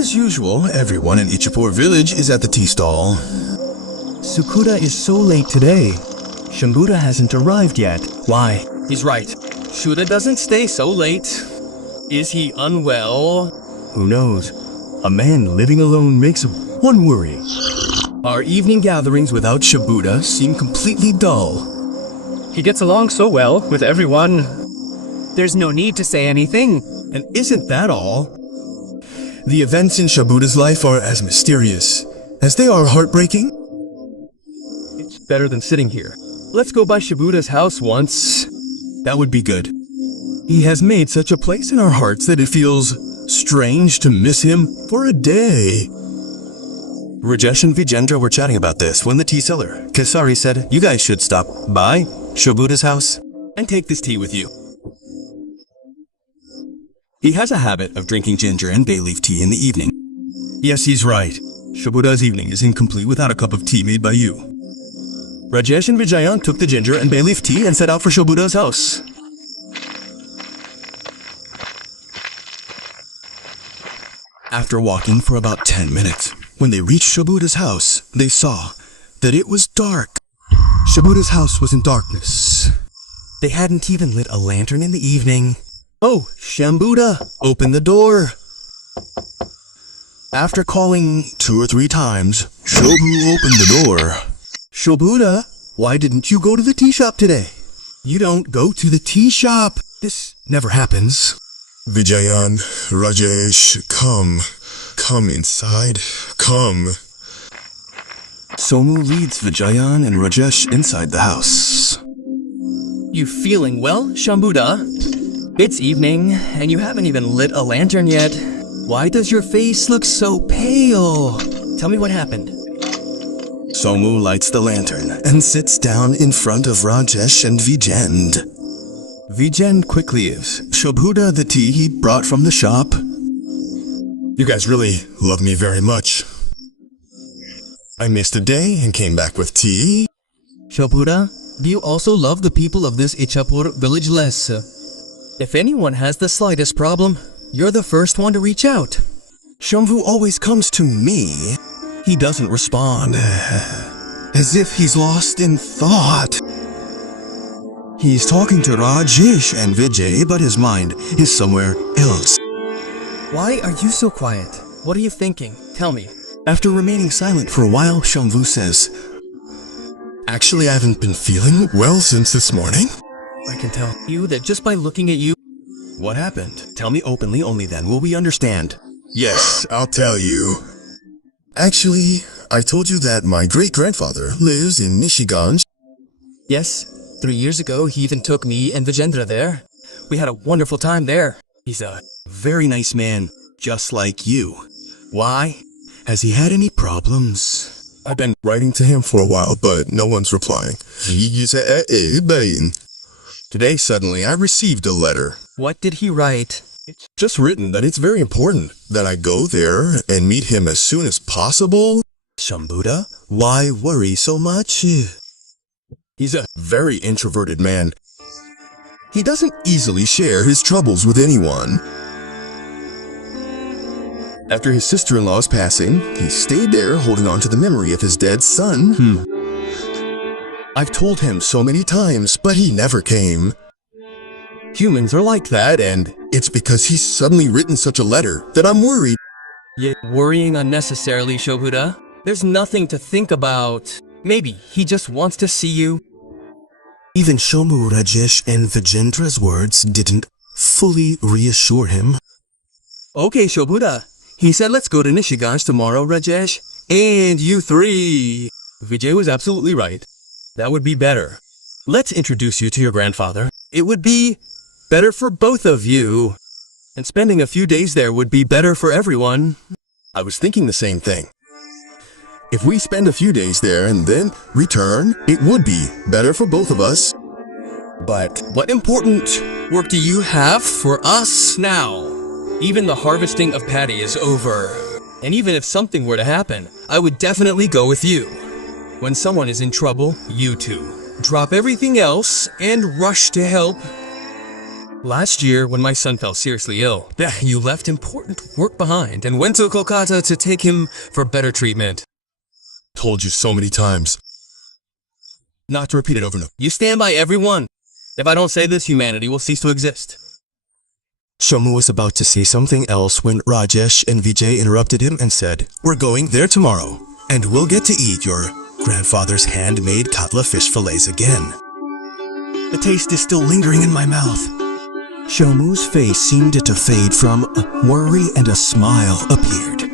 As usual, everyone in Ichapur village is at the tea stall. Sukura is so late today. Shambuda hasn't arrived yet. Why? He's right. Shuda doesn't stay so late. Is he unwell? Who knows? A man living alone makes one worry. Our evening gatherings without Shambuda seem completely dull. He gets along so well with everyone. There's no need to say anything. And isn't that all? The events in Shambuda's life are as mysterious as they are heartbreaking. It's better than sitting here. Let's go by Shambuda's house once. That would be good. He has made such a place in our hearts that it feels strange to miss him for a day. Rajesh and Vijendra were chatting about this when the tea seller, Kesari, said, "You guys should stop by Shambuda's house and take this tea with you." He has a habit of drinking ginger and bay leaf tea in the evening. Yes, he's right. Shambuda's evening is incomplete without a cup of tea made by you. Rajesh and Vijayan took the ginger and bay leaf tea and set out for Shambuda's house. After walking for about 10 minutes, when they reached Shambuda's house, they saw that it was dark. Shambuda's house was in darkness. They hadn't even lit a lantern in the evening. "Oh, Shambuda, open the door." After calling 2 or 3 times, Shobu opened the door. "Shambuda, why didn't you go to the tea shop today?" "You don't go to the tea shop. This never happens." Vijayan, Rajesh, come. Come inside. Come. Somu leads Vijayan and Rajesh inside the house. You feeling well, Shambuda? It's evening, and you haven't even lit a lantern yet. Why does your face look so pale? Tell me what happened. Somu lights the lantern and sits down in front of Rajesh and Vijend. Vijend quickly gives Shambuda the tea he brought from the shop. You guys really love me very much. I missed a day and came back with tea. Shambuda, do you also love the people of this Ichapur village less? If anyone has the slightest problem, you're the first one to reach out. Shambhu always comes to me. He doesn't respond. As if he's lost in thought. He's talking to Rajesh and Vijay, but his mind is somewhere else. Why are you so quiet? What are you thinking? Tell me. After remaining silent for a while, Shambhu says, "Actually, I haven't been feeling well since this morning." I can tell you that just by looking at you. What happened? Tell me openly, only then will we understand. Yes, I'll tell you. Actually, I told you that my great-grandfather lives in Nishiganj. Yes, 3 years ago he even took me and Vijendra there. We had a wonderful time there. He's a very nice man, just like you. Why? Has he had any problems? I've been writing to him for a while, but no one's replying. Today, suddenly, I received a letter. What did he write? It's just written that it's very important that I go there and meet him as soon as possible. Shambuda, why worry so much? He's a very introverted man. He doesn't easily share his troubles with anyone. After his sister-in-law's passing, he stayed there holding on to the memory of his dead son. I've told him so many times, but he never came. Humans are like that, and it's because he's suddenly written such a letter that I'm worried. You're worrying unnecessarily, Shambuda. There's nothing to think about. Maybe he just wants to see you. Even Shomu, Rajesh, and Vijendra's words didn't fully reassure him. Okay, Shambuda. He said let's go to Nishiganj tomorrow, Rajesh. And you 3. Vijay was absolutely right. That would be better. Let's introduce you to your grandfather. It would be better for both of you. And spending a few days there would be better for everyone. I was thinking the same thing. If we spend a few days there and then return, it would be better for both of us. But what important work do you have for us now? Even the harvesting of paddy is over. And even if something were to happen, I would definitely go with you. When someone is in trouble, you two drop everything else and rush to help. Last year, when my son fell seriously ill, you left important work behind and went to Kolkata to take him for better treatment. Told you so many times. Not to repeat it over and over. You stand by everyone. If I don't say this, humanity will cease to exist. Shomu was about to say something else when Rajesh and Vijay interrupted him and said, "We're going there tomorrow, and we'll get to eat your grandfather's handmade katla fish fillets again. The taste is still lingering in my mouth." Shomu's face seemed to fade from worry, and a smile appeared.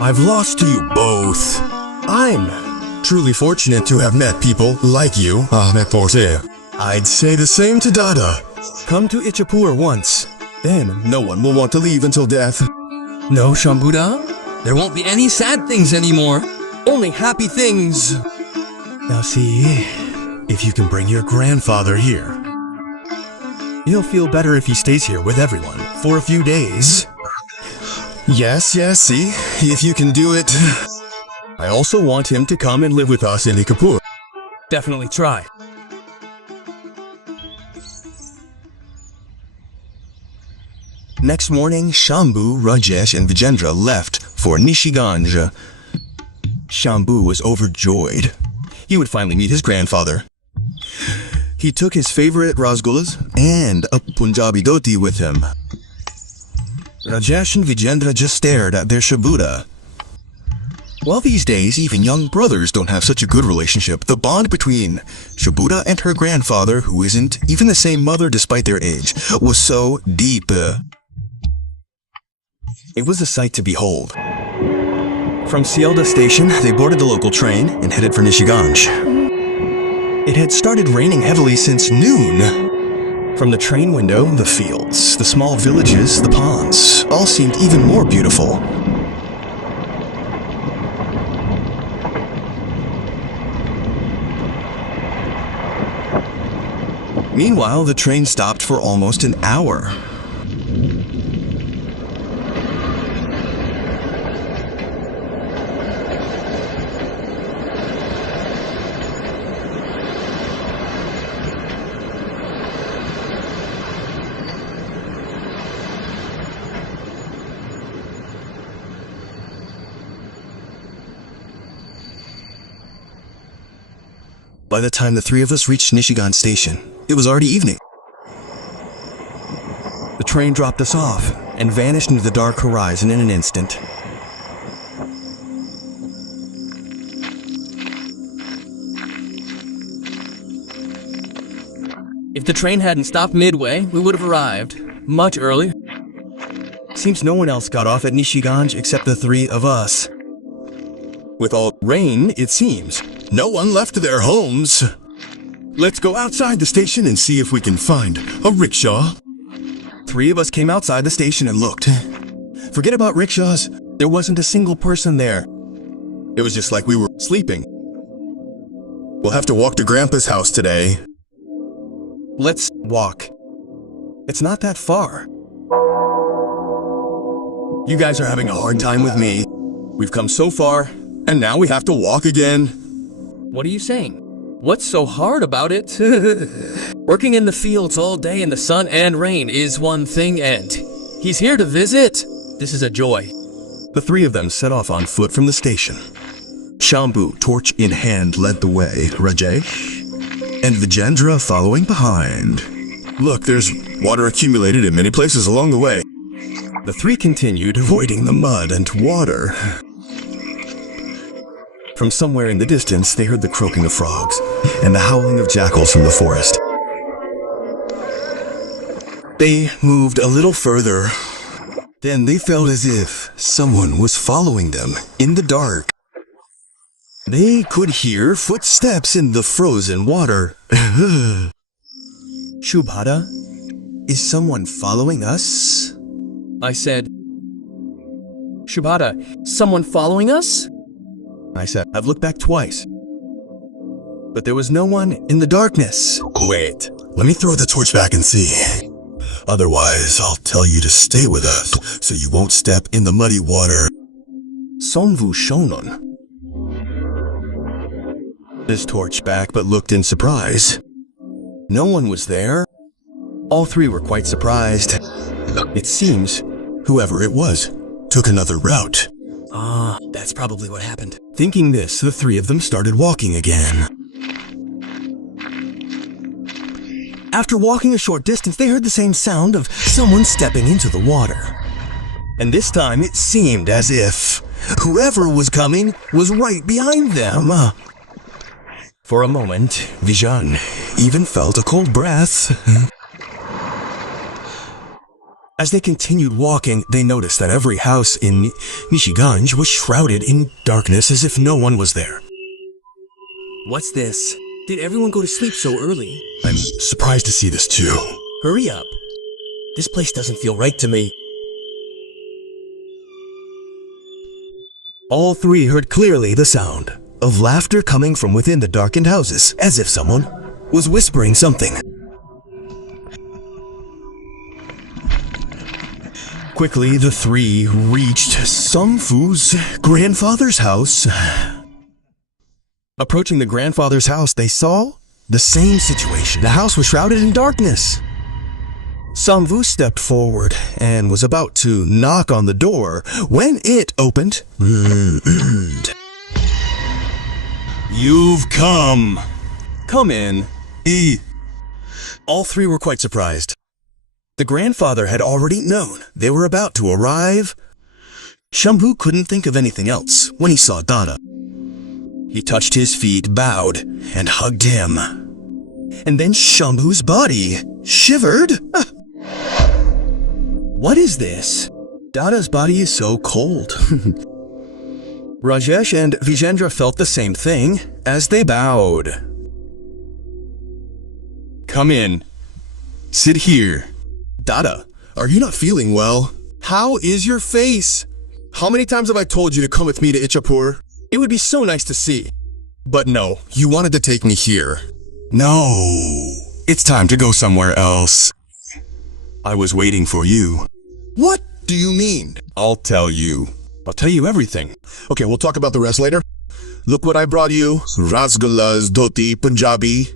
I've lost to you both. I'm truly fortunate to have met people like you, Ahmed Porte. I'd say the same to Dada. Come to Ichapur once. Then no one will want to leave until death. No, Shambuda. There won't be any sad things anymore. Only happy things. Now see, if you can bring your grandfather here, he'll feel better if he stays here with everyone for a few days. Yes, see, if you can do it. I also want him to come and live with us in Ichapur. Definitely try. Next morning, Shambhu, Rajesh, and Vijendra left for Nishiganj. Shambhu was overjoyed. He would finally meet his grandfather. He took his favorite rasgullas and a Punjabi dhoti with him. Rajesh and Vijendra just stared at their shabuda. Well, these days, even young brothers don't have such a good relationship. The bond between Shabuda and her grandfather, who isn't even the same mother despite their age, was so deep. It was a sight to behold. From Sealda station, they boarded the local train and headed for Nishiganj. It had started raining heavily since noon. From the train window, the fields, the small villages, the ponds, all seemed even more beautiful. Meanwhile, the train stopped for almost an hour. By the time the three of us reached Nishigan Station, it was already evening. The train dropped us off and vanished into the dark horizon in an instant. If the train hadn't stopped midway, we would have arrived much earlier. Seems no one else got off at Nishiganj except the three of us. With all rain, it seems, no one left their homes. Let's go outside the station and see if we can find a rickshaw. Three of us came outside the station and looked. Forget about rickshaws. There wasn't a single person there. It was just like we were sleeping. We'll have to walk to Grandpa's house today. Let's walk. It's not that far. You guys are having a hard time with me. We've come so far, and now we have to walk again. What are you saying? What's so hard about it? Working in the fields all day in the sun and rain is one thing, and he's here to visit. This is a joy. The three of them set off on foot from the station. Shambhu, torch in hand, led the way, Rajesh and Vijendra following behind. Look, there's water accumulated in many places along the way. The three continued, avoiding the mud and water. From somewhere in the distance, they heard the croaking of frogs and the howling of jackals from the forest. They moved a little further. Then they felt as if someone was following them in the dark. They could hear footsteps in the frozen water. Shubhada, is someone following us? I said, Shubhada, someone following us? I said, I've looked back twice. But there was no one in the darkness. Wait, let me throw the torch back and see. Otherwise, I'll tell you to stay with us, so you won't step in the muddy water. Sonvu Shonon. His torch back, but looked in surprise. No one was there. All three were quite surprised. It seems whoever it was took another route. That's probably what happened. Thinking this, the three of them started walking again. After walking a short distance, they heard the same sound of someone stepping into the water. And this time, it seemed as if whoever was coming was right behind them. For a moment, Vijan even felt a cold breath. As they continued walking, they noticed that every house in Nishiganj was shrouded in darkness as if no one was there. What's this? Did everyone go to sleep so early? I'm surprised to see this too. Hurry up. This place doesn't feel right to me. All three heard clearly the sound of laughter coming from within the darkened houses, as if someone was whispering something. Quickly, the three reached Somfu's grandfather's house. Approaching the grandfather's house, they saw the same situation. The house was shrouded in darkness. Somfu stepped forward and was about to knock on the door when it opened. You've come. Come in. All three were quite surprised. The grandfather had already known they were about to arrive. Shambhu couldn't think of anything else when he saw Dada. He touched his feet, bowed, and hugged him. And then Shambhu's body shivered. What is this? Dada's body is so cold. Rajesh and Vijendra felt the same thing as they bowed. Come in. Sit here. Dada, are you not feeling well? How is your face? How many times have I told you to come with me to Ichapur? It would be so nice to see. But no, you wanted to take me here. No, it's time to go somewhere else. I was waiting for you. What do you mean? I'll tell you. I'll tell you everything. Okay, we'll talk about the rest later. Look what I brought you. Rasgullas, dhoti, Punjabi.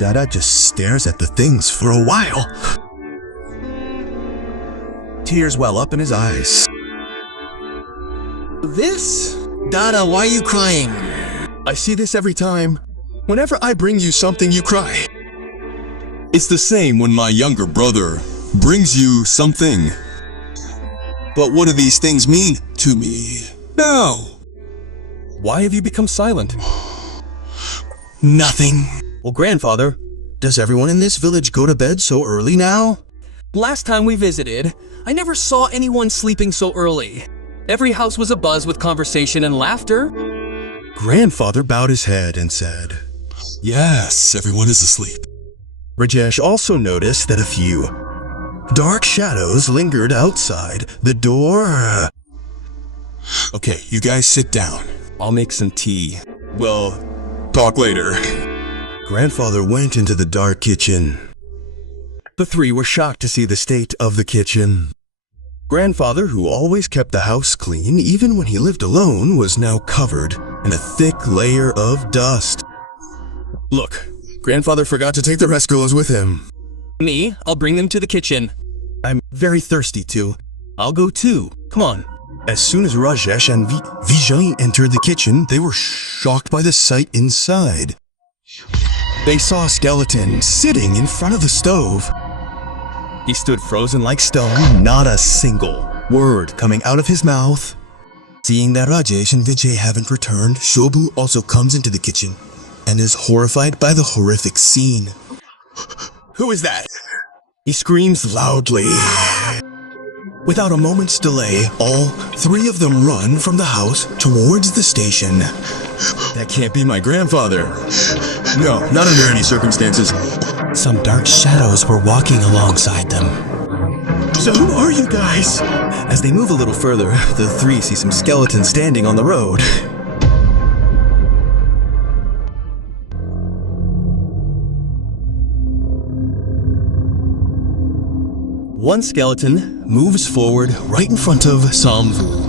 Dada just stares at the things for a while. Tears well up in his eyes. This? Dada, why are you crying? I see this every time. Whenever I bring you something, you cry. It's the same when my younger brother brings you something. But what do these things mean to me now? Why have you become silent? Nothing. Well, grandfather, does everyone in this village go to bed so early now? Last time we visited, I never saw anyone sleeping so early. Every house was abuzz with conversation and laughter. Grandfather bowed his head and said, Yes, everyone is asleep. Rajesh also noticed that a few dark shadows lingered outside the door. Okay, you guys sit down. I'll make some tea. We'll talk later. Grandfather went into the dark kitchen. The three were shocked to see the state of the kitchen. Grandfather, who always kept the house clean even when he lived alone, was now covered in a thick layer of dust. Look, Grandfather forgot to take the rascals with him. Me, I'll bring them to the kitchen. I'm very thirsty too. I'll go too. Come on. As soon as Rajesh and Vijay entered the kitchen, they were shocked by the sight inside. They saw a skeleton sitting in front of the stove. He stood frozen like stone, not a single word coming out of his mouth. Seeing that Rajesh and Vijay haven't returned, Shobhu also comes into the kitchen and is horrified by the horrific scene. Who is that? He screams loudly. Without a moment's delay, all three of them run from the house towards the station. That can't be my grandfather. No, not under any circumstances. Some dark shadows were walking alongside them. So who are you guys? As they move a little further, the three see some skeletons standing on the road. One skeleton moves forward right in front of Somfu.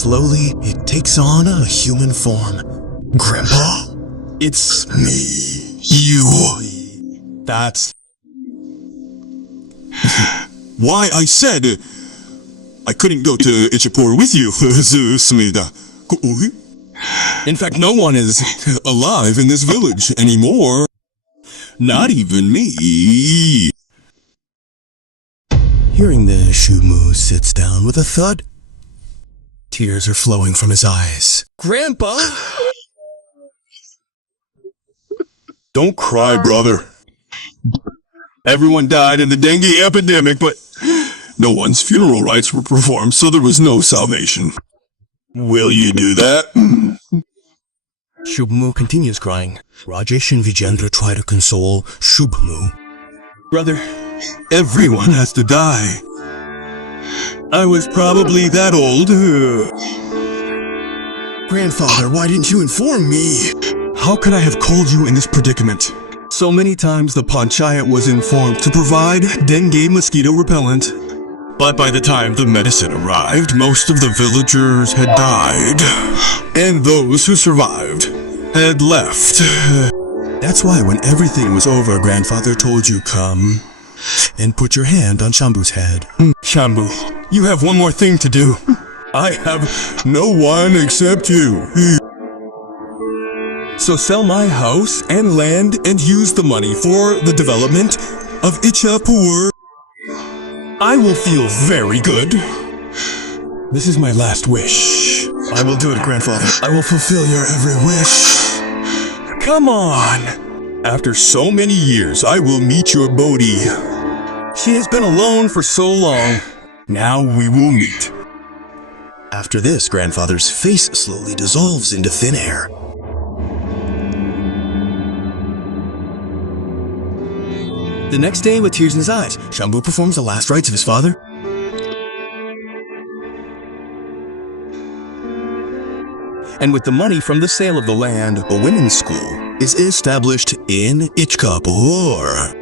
Slowly, it takes on a human form. Grandpa, it's me. You. That's why I said I couldn't go to Ichipur with you, Smida. In fact, no one is alive in this village anymore. Not even me. Hearing this, Shumu sits down with a thud. Tears are flowing from his eyes. Grandpa! Don't cry, brother. Everyone died in the dengue epidemic, but no one's funeral rites were performed, so there was no salvation. Will you do that? Shubhmu continues crying. Rajesh and Vijendra try to console Shubhmu. Brother, everyone has to die. I was probably that old. Grandfather, why didn't you inform me? How could I have called you in this predicament? So many times the panchayat was informed to provide dengue mosquito repellent. But by the time the medicine arrived, most of the villagers had died. And those who survived had left. That's why when everything was over, Grandfather told you come and put your hand on Shambhu's head. Shambhu, you have one more thing to do. I have no one except you. So sell my house and land and use the money for the development of Ichapur. I will feel very good. This is my last wish. I will do it, Grandfather. I will fulfill your every wish. Come on. After so many years, I will meet your Bodhi. She has been alone for so long. Now we will meet. After this, Grandfather's face slowly dissolves into thin air. The next day, with tears in his eyes, Shambhu performs the last rites of his father. And with the money from the sale of the land, a women's school is established in Ichkapur.